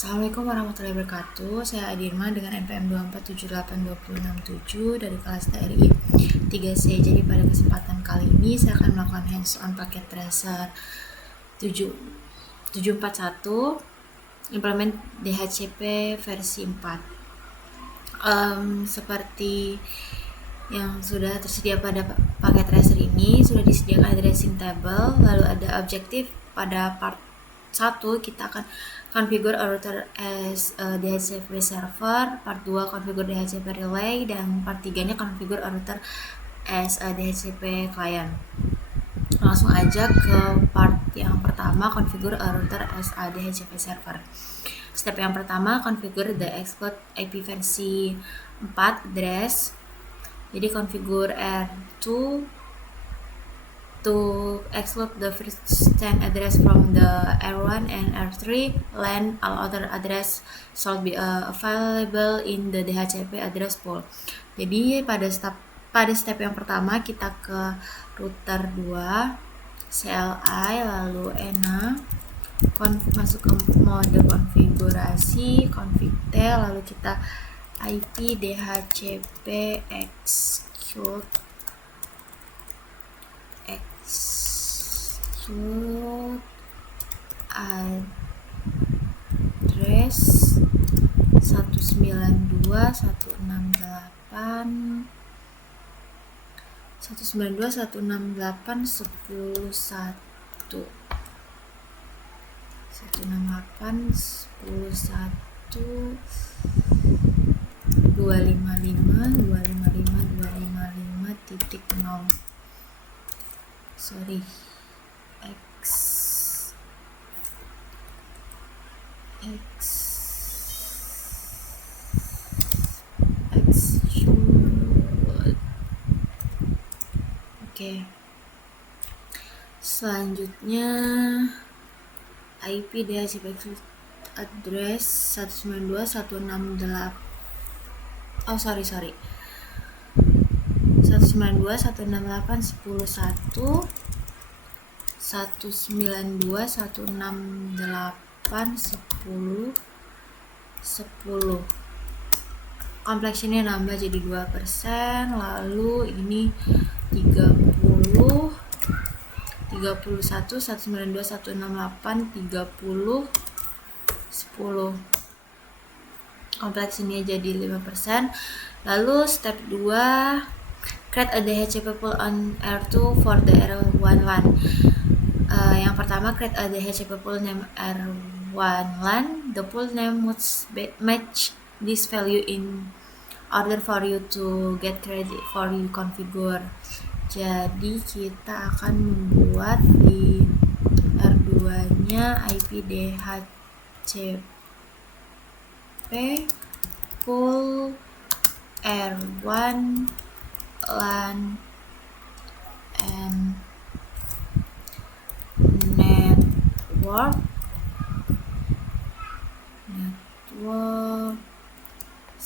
Assalamualaikum warahmatullahi wabarakatuh. Saya Adirma dengan NPM 2478267 dari kelas TRI 3C. Jadi pada kesempatan kali ini saya akan melakukan hands-on paket tracer 741 implement DHCP versi 4. Seperti yang sudah tersedia pada paket tracer ini, sudah disediakan addressing table, lalu ada objektif. Pada part 1 kita akan configure a router as DHCP server, part 2 configure DHCP relay, dan part 3 nya configure a router as DHCP client. Langsung aja ke part yang pertama, configure a router as DHCP server. Step yang pertama, configure the exclude IP versi 4 address. Jadi configure R2 to exclude the first 10 address from the R1 and R3 LAN. All other address should be available in the DHCP address pool. Jadi pada step yang pertama kita ke router 2 CLI, lalu ENA, masuk ke mode konfigurasi, config T, lalu kita IP DHCP execute address 192.168.168.255.255.255.0. Sorry, Oke. Selanjutnya IP DHCP address 192.168.1.192.168.10.1 192.168.10.10. Complexionnya nambah jadi 2%, lalu ini 30 31 192 168 30 10. Kompleksinya jadi 5%. Lalu step 2, create a DHCP pool on R2 for the R1 LAN. Yang pertama, create a DHCP pool name R1 LAN. The pool name must match this value in order for you to get credit for you configure. Jadi kita akan membuat di R2 nya IP DHCP pool R1 LAN and network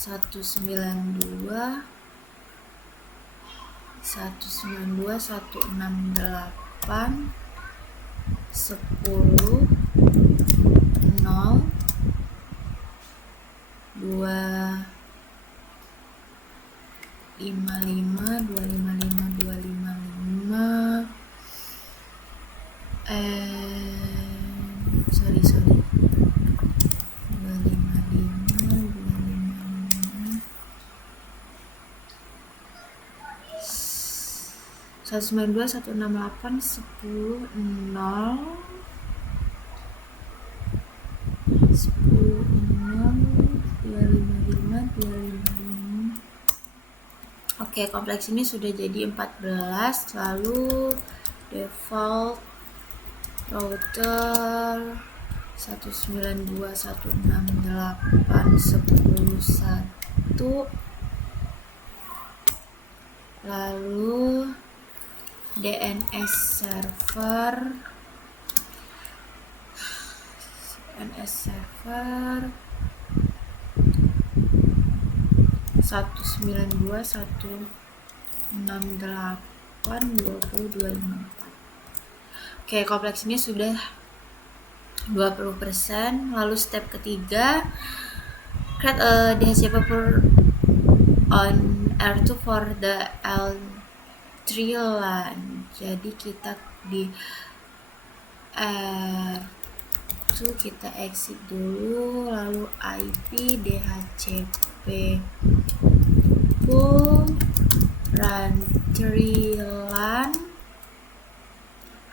192.168.10.255.255.255 Oke, kompleks ini sudah jadi 14. Lalu default router 192.168.10.1, lalu DNS server 192.168.20.254. Oke, kompleks ini sudah 20%. Lalu step ketiga, create a DHCP on R2 for the L3 LAN. Jadi kita di R2 kita exit dulu, lalu IP DHCP pool run 3 LAN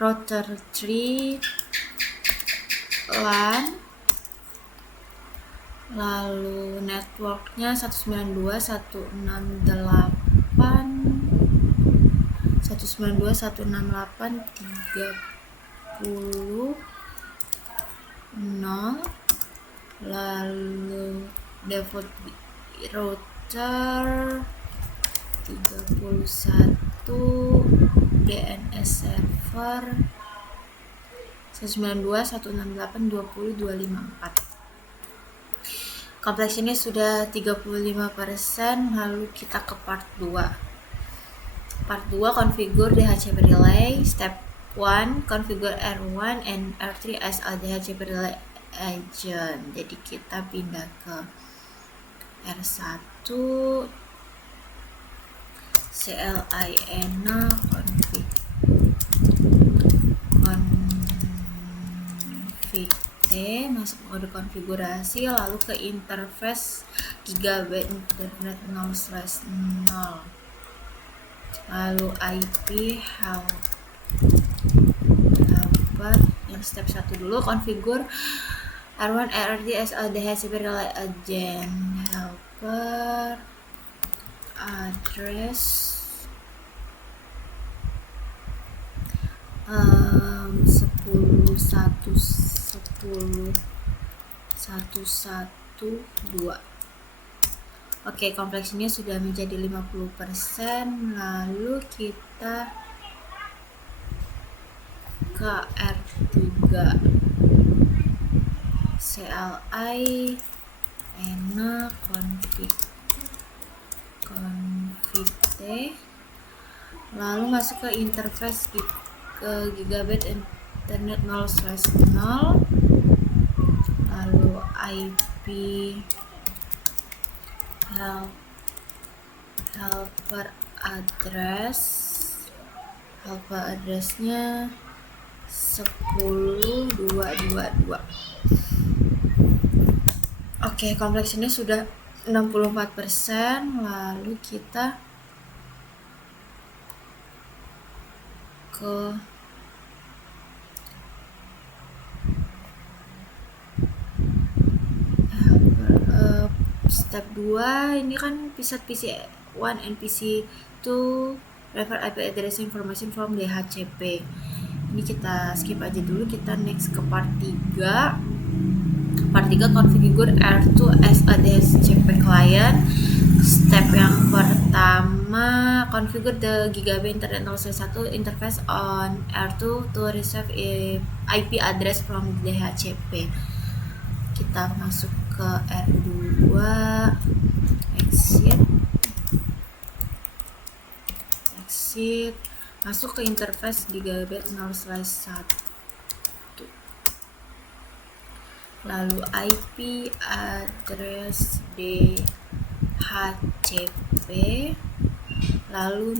router 3 LAN, lalu networknya 192.168.30.0, lalu default router 31, DNS server 192.168.20.254. Complexionnya sudah 35%. Lalu kita ke part 2. Part 2, configure DHCP relay. Step 1, configure R1 and R3 as a DHCP relay agent. Jadi kita pindah ke R1, CLI ENA config T, masuk mode konfigurasi, lalu ke interface Gigabit Internet 0/0, lalu IP helper. Yang step 1 dulu, configure R1 RRD as a DHCP relay agent. Helper address 10.1.10.1.1.2. Oke, kompleksinya sudah menjadi 50%. Lalu kita ke R3, CLI ENA config T, lalu masuk ke interface ke Gigabit Internet 0/0, lalu IP helper addressnya 10.222. Oke, kompleksinya sudah 64%. Lalu kita ke step 2. Ini kan PC1 and PC2 refer IP address information from DHCP. Ini kita skip aja dulu, kita next ke part 3. Part 3, configure R2 as a DHCP client. Step yang pertama, configure the Gigabit Internet 0/1 interface on R2 to receive IP address from DHCP. Kita masuk ke R2, exit, masuk ke interface Gigabit 0/1, lalu IP address DHCP, lalu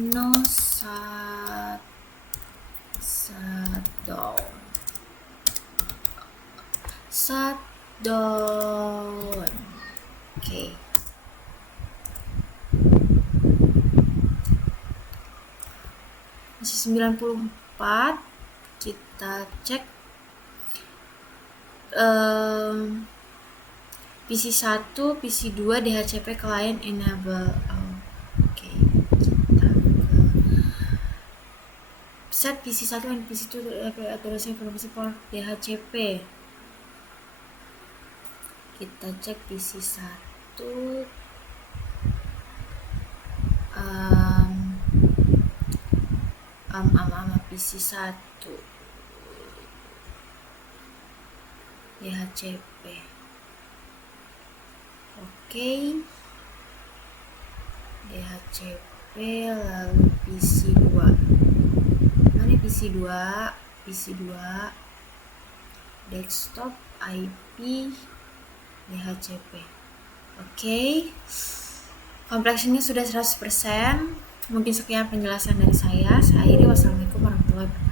shutdown. Oke. Masih 94. Kita cek PC1, PC2 DHCP client enable. Oke. Kita ke set PC1 dan PC2 address information for DHCP. Kita cek PC1 PC1 DHCP. Oke. DHCP, lalu PC2. Mana PC2? desktop, IP, DHCP. Oke. Complexionnya sudah 100%. Mungkin sekian penjelasan dari saya. Saya akhiri. Wassalamualaikum warahmatullahi wabarakatuh.